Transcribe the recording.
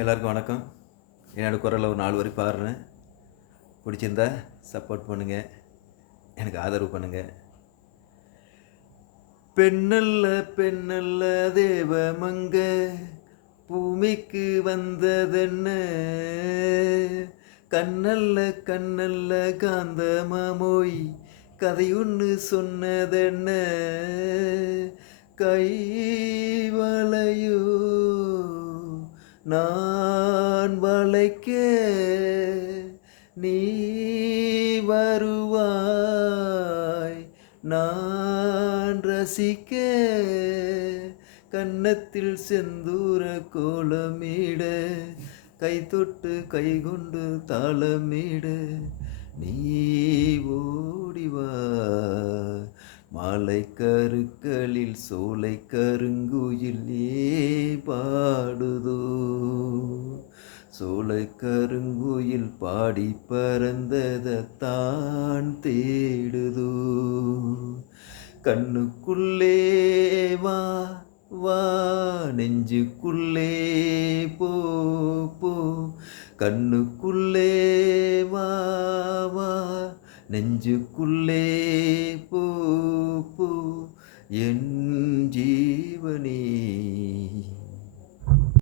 எல்லாருக்கும் வணக்கம். என்னோடய குரலில் ஒரு 4 வரி பாடுறேன். பிடிச்சிருந்தா சப்போர்ட் பண்ணுங்கள், எனக்கு ஆதரவு பண்ணுங்கள். பெண்ணல்ல பெண்ணல்ல தேவமங்க பூமிக்கு வந்ததென்ன, கண்ணல்ல கண்ணல்ல காந்தமாமோய் கதை ஒன்று சொன்னதென்ன, கைவளையோ நான் வளைக்க நீ வருவாய், நான் ரசிக்க கன்னத்தில் செந்தூர கோலமிட, கை தொட்டு கை கொண்டு தாளமிட நீ ஓடிவா, மாலை கருக்களில் சோலை கருங்குயில் ஏ பாடுதோ, சோலை கருங்குயில் பாடி பறந்ததான் தேடுதோ, கண்ணுக்குள்ளே வா வா நெஞ்சுக்குள்ளே போ போ, கண்ணுக்குள்ளே வா வா நெஞ்சுக்குள்ளே போ போ, என் ஜீவனே